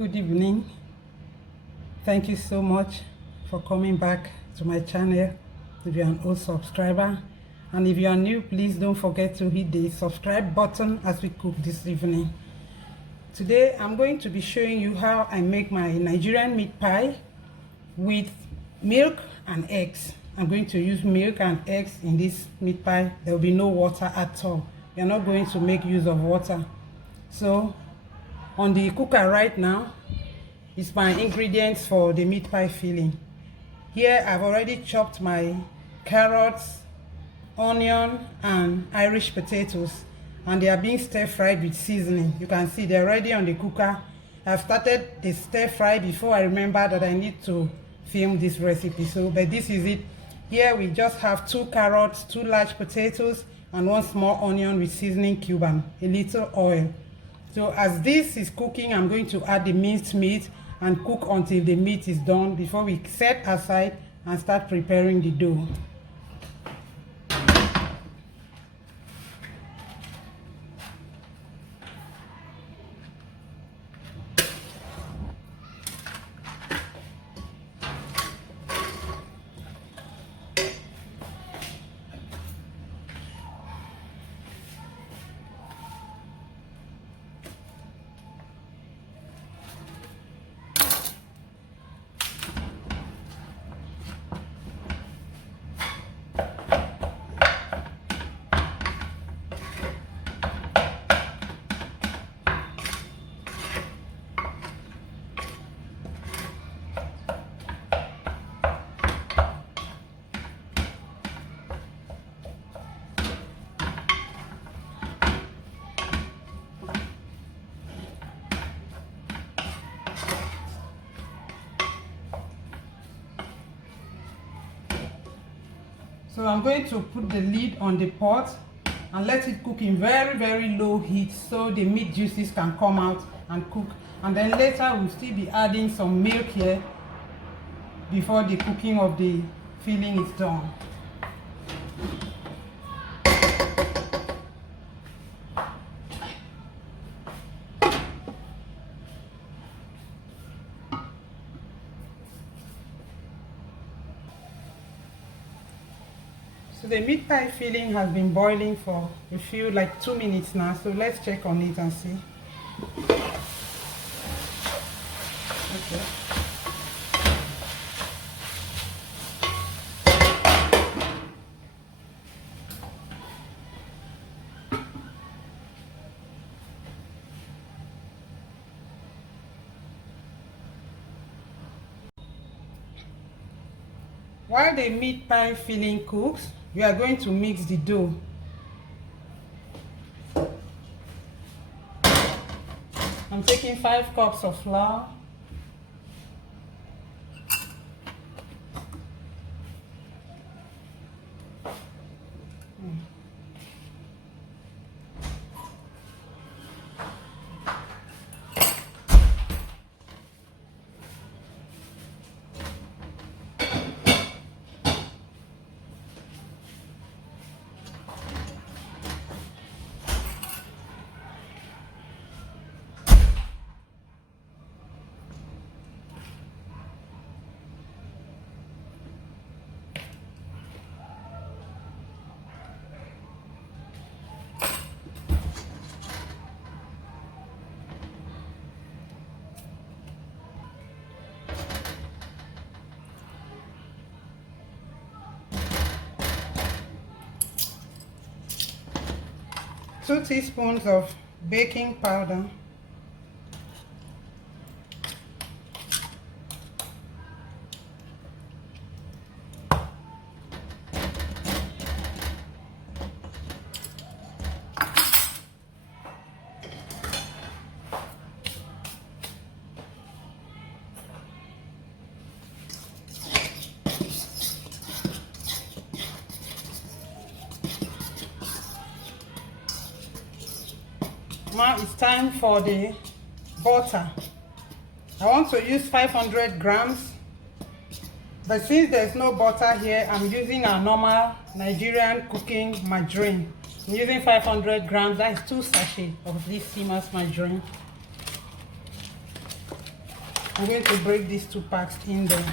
Good evening. Thank you so much for coming back to my channel. If you're an old subscriber, and if you are new, please don't forget to hit the subscribe button as we cook this evening. Today I'm going to be showing you how I make my Nigerian meat pie with milk and eggs. I'm going to use milk and eggs in this meat pie. There will be no water at all. You're not going to make use of water. So on the cooker right now is my ingredients for the meat pie filling. Here I've already chopped my carrots, onion and Irish potatoes, and they are being stir fried with seasoning. You can see they're already on the cooker. I've started the stir fry before I remember that I need to film this recipe. But this is it. Here we just have 2 carrots, 2 large potatoes and 1 small onion with seasoning cube and a little oil. So as this is cooking, I'm going to add the minced meat and cook until the meat is done before we set aside and start preparing the dough. So I'm going to put the lid on the pot and let it cook in very low heat so the meat juices can come out and cook. And then later we'll still be adding some milk here before the cooking of the filling is done. So the meat pie filling has been boiling for a few, like 2 minutes now. So let's check on it and see. Okay. While the meat pie filling cooks, we are going to mix the dough. I'm taking 5 cups of flour, two teaspoons of baking powder, Now it's time for the butter. I want to use 500 grams, but since there's no butter here, I'm using our normal Nigerian cooking margarine. I'm using 500 grams, that's 2 sachets of this Seamus margarine. I'm going to break these 2 packs in there.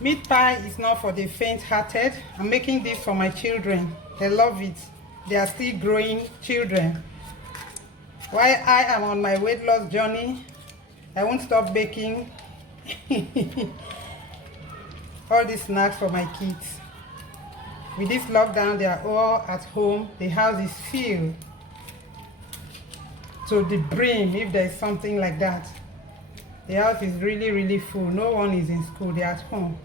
Meat pie is not for the faint-hearted. I'm making this for my children. They love it. They are still growing children. While I am on my weight loss journey, I won't stop baking all these snacks for my kids. With this lockdown, they are all at home. The house is filled to the brim, if there is something like that. The house is really full. No one is in school. They're at home.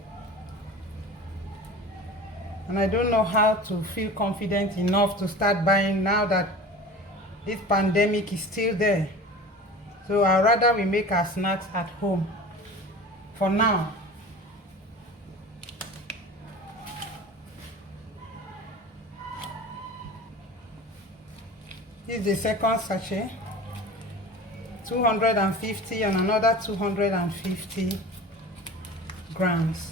And I don't know how to feel confident enough to start buying now that this pandemic is still there. So I'd rather we make our snacks at home for now. This is the second sachet, 250 and another 250 grams.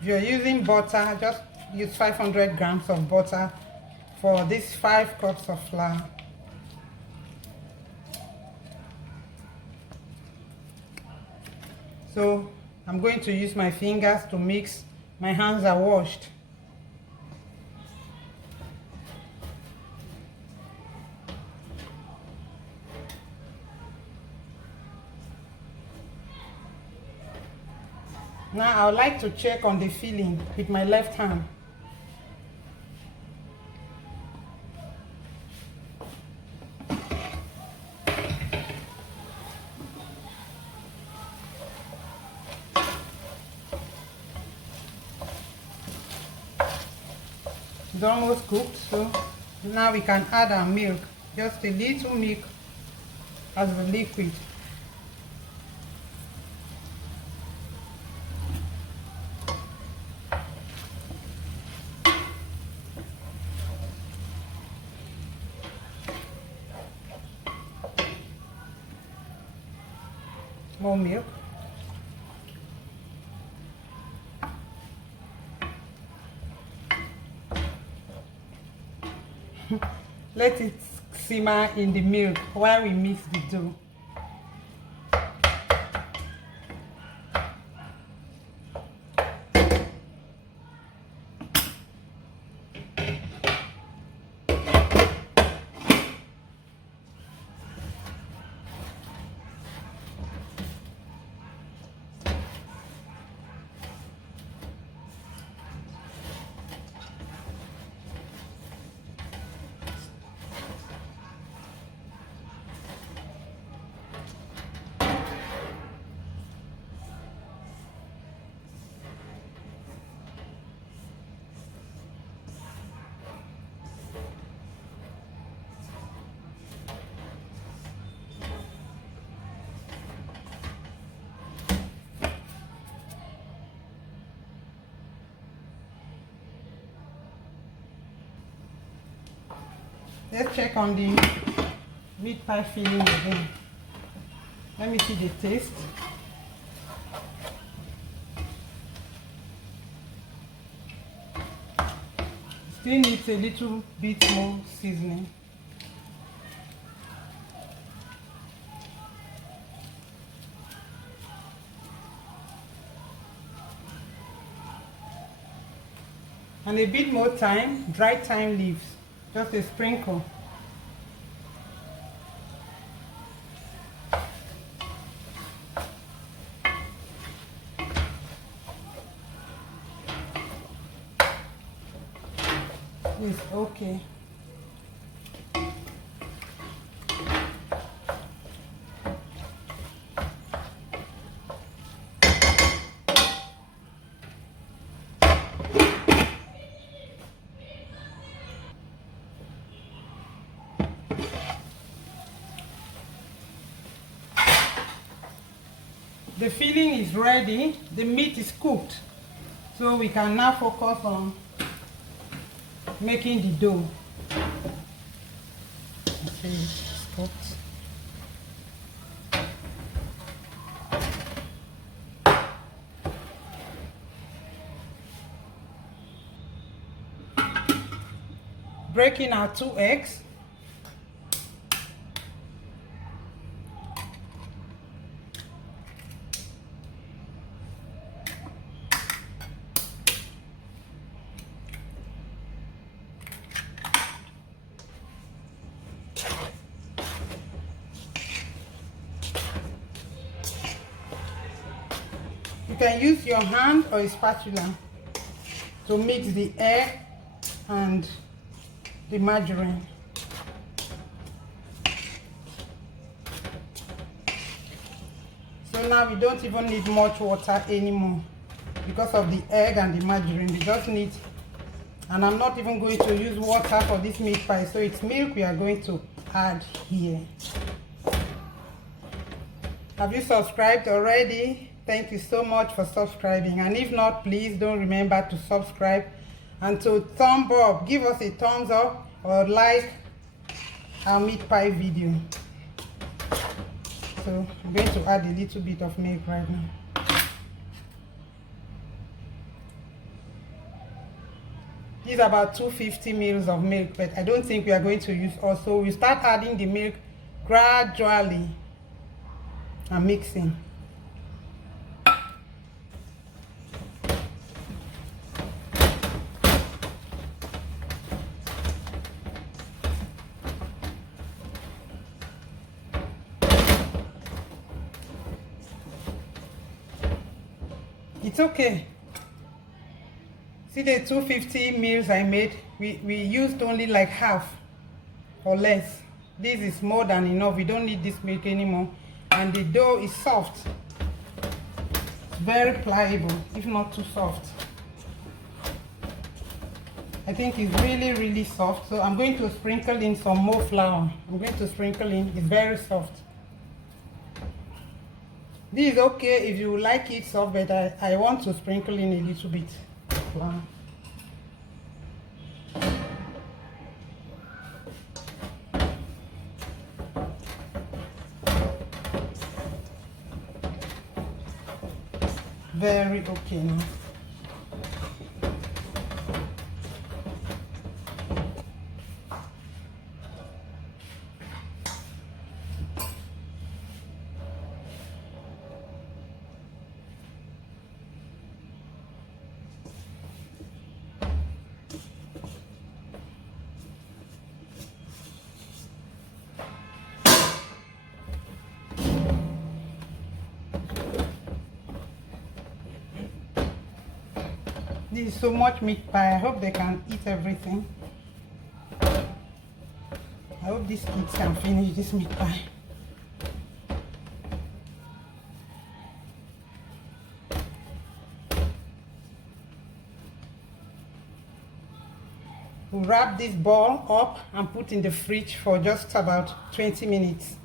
If you're using butter, just use 500 grams of butter for these 5 cups of flour. So I'm going to use my fingers to mix. My hands are washed. Now I would like to check on the filling with my left hand. It's almost cooked, so now we can add our milk. Just a little milk as a liquid. More milk. Let it simmer in the milk while we mix the dough. Let's check on the meat pie filling again. Let me see the taste. Still needs a little bit more seasoning. And a bit more thyme, dry thyme leaves. Just a sprinkle. It's okay. The filling is ready, the meat is cooked, so we can now focus on making the dough. say it's cooked. Breaking our 2 eggs. You can use your hand or a spatula to mix the egg and the margarine. So now we don't even need much water anymore because of the egg and the margarine. We just need, and I'm not even going to use water for this meat pie, so it's milk we are going to add here. Have you subscribed already? Thank you so much for subscribing, and if not, please don't remember to subscribe and to thumb up, give us a thumbs up or like our meat pie video. So I'm going to add a little bit of milk right now. This is about 250 ml of milk, but I don't think we are going to use all. So we start adding the milk gradually and mixing. It's okay. See the 250 ml I made, we used only like half or less. This is more than enough. We don't need this milk anymore. And the dough is soft. It's very pliable, if not too soft. I think it's really soft. So I'm going to sprinkle in some more flour. I'm going to sprinkle in, it's very soft. This is okay if you like it soft, but I want to sprinkle in a little bit of flour. Very okay now. This is so much meat pie. I hope they can eat everything. I hope these kids can finish this meat pie. We'll wrap this ball up and put in the fridge for just about 20 minutes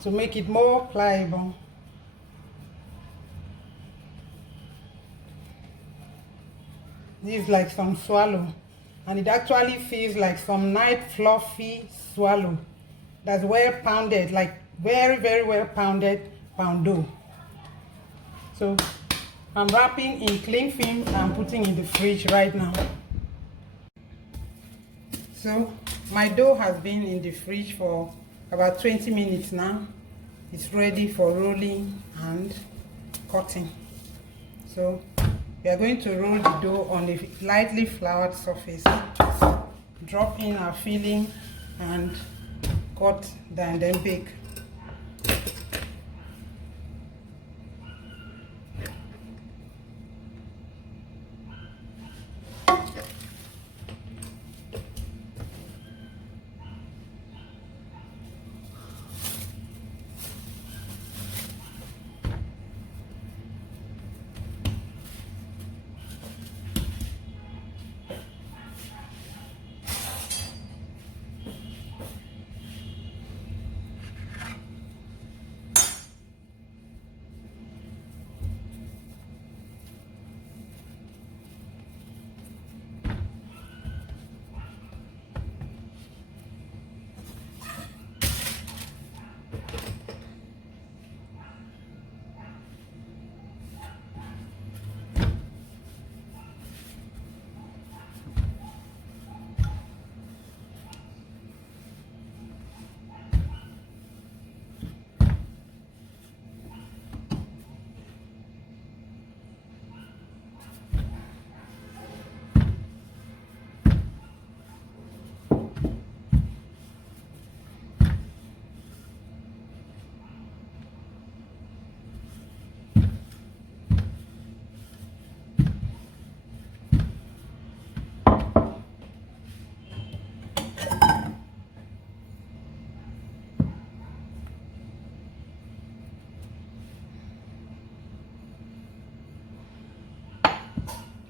to make it more pliable. This is like some swallow, and it actually feels like some nice fluffy swallow that's well pounded, like very well pounded pound dough. So I'm wrapping in cling film and putting in the fridge right now. So my dough has been in the fridge for about 20 minutes now. It's ready for rolling and cutting. So we are going to roll the dough on a lightly floured surface. Drop in our filling and cut and then bake.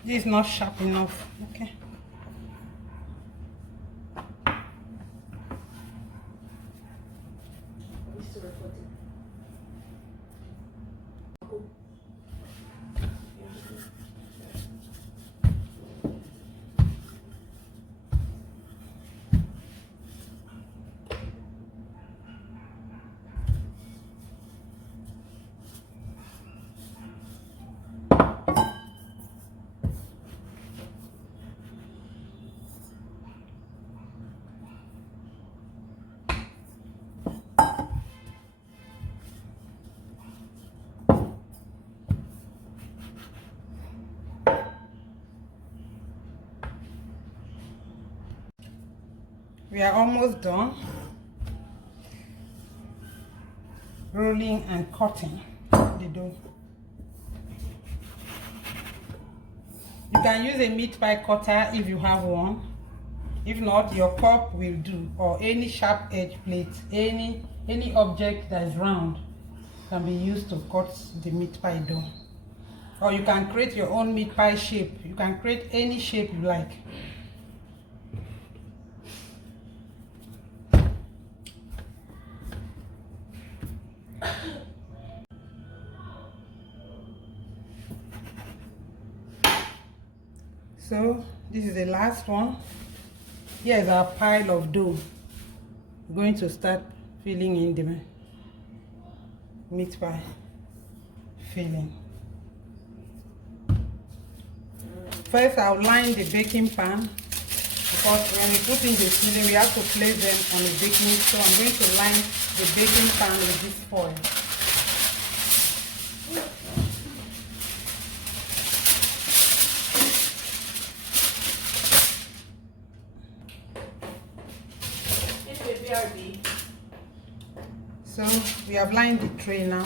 This is not sharp enough. Okay. We are almost done rolling and cutting the dough. You can use a meat pie cutter if you have one. If not, your cup will do, or any sharp edge plate, any object that is round can be used to cut the meat pie dough. Or you can create your own meat pie shape. You can create any shape you like. So this is the last one. Here's our pile of dough. We're going to start filling in the meat pie filling. First, I'll line the baking pan, because when we put in the filling, we have to place them on the baking. So I'm going to line the baking pan with this foil. So we have lined the tray now.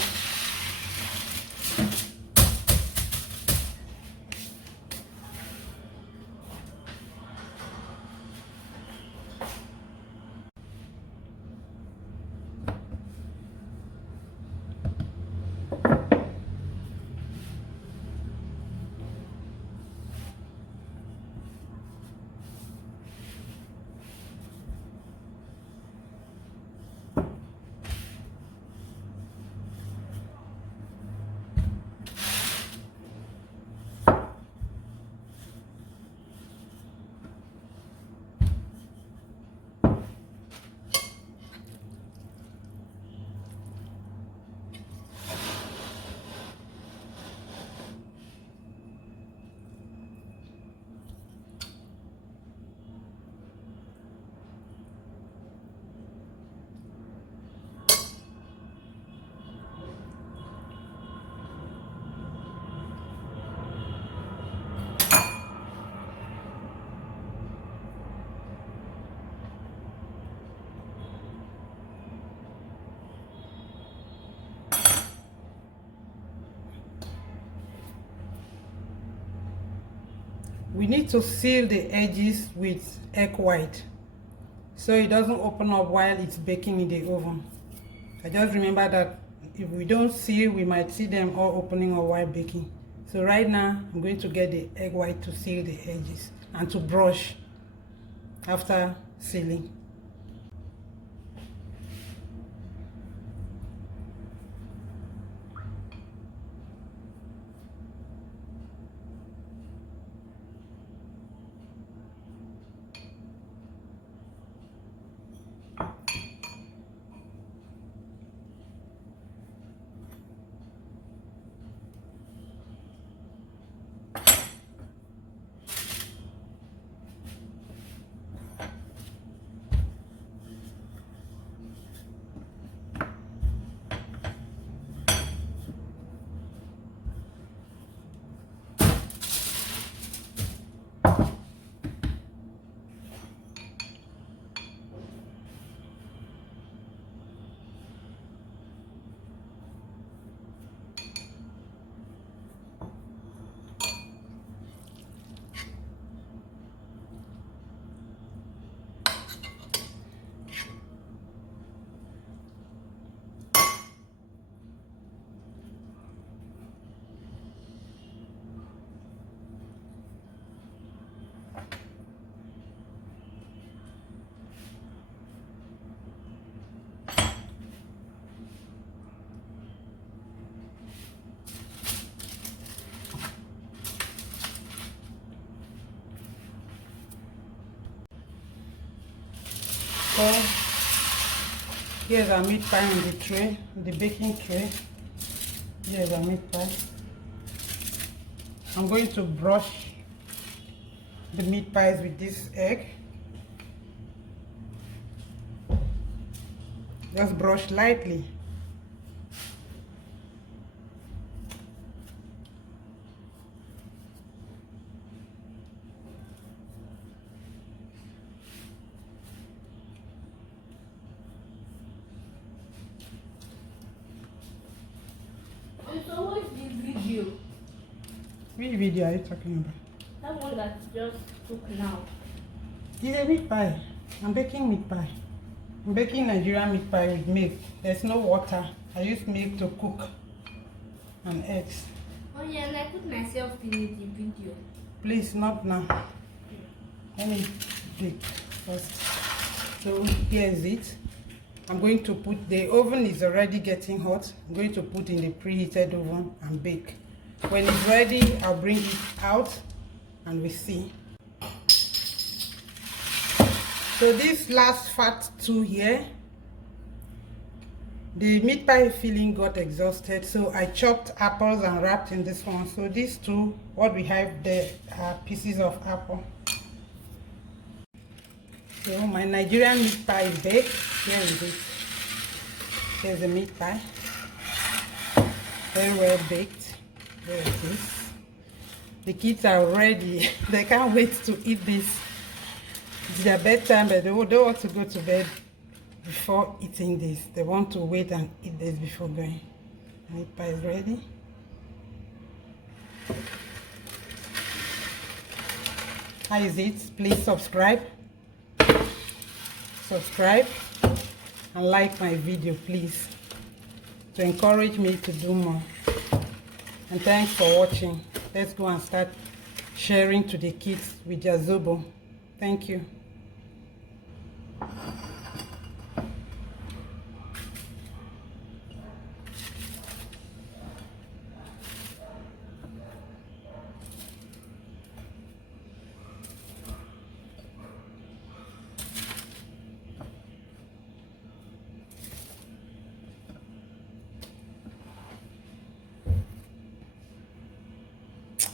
We need to seal the edges with egg white so it doesn't open up while it's baking in the oven. I just remember that if we don't seal, we might see them all opening up while baking. So right now, I'm going to get the egg white to seal the edges and to brush after sealing. So here's our meat pie in the tray, the baking tray. Here's our meat pie. I'm going to brush the meat pies with this egg. Just brush lightly. So what's this video? Which video are you talking about? That one that just took now. It's a meat pie. I'm baking meat pie. I'm baking Nigerian meat pie with milk. There's no water. I use milk to cook and eggs. Oh yeah, and I put myself in the video. Please, not now. Let me bake first. So here's it. I'm going to put, the oven is already getting hot. I'm going to put in the preheated oven and bake. When it's ready, I'll bring it out and we see. So this last fat two here, the meat pie filling got exhausted, so I chopped apples and wrapped in this one. So these two, what we have there are pieces of apple. So my Nigerian meat pie is baked. Here it is. Here's the meat pie. Very well baked. There it is. The kids are ready. They can't wait to eat this. It's their bedtime, but they don't want to go to bed before eating this. They want to wait and eat this before going. Meat pie is ready. How is it? Please subscribe and like my video, please, to encourage me to do more. And thanks for watching. Let's go and start sharing to the kids with their zobo. Thank you.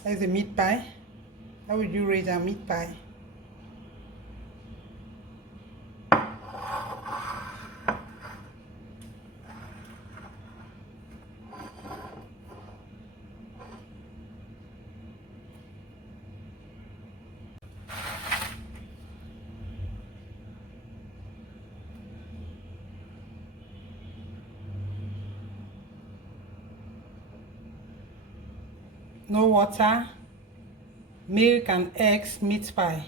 There's a meat pie. How would you rate a meat pie? No water, milk and eggs meat pie.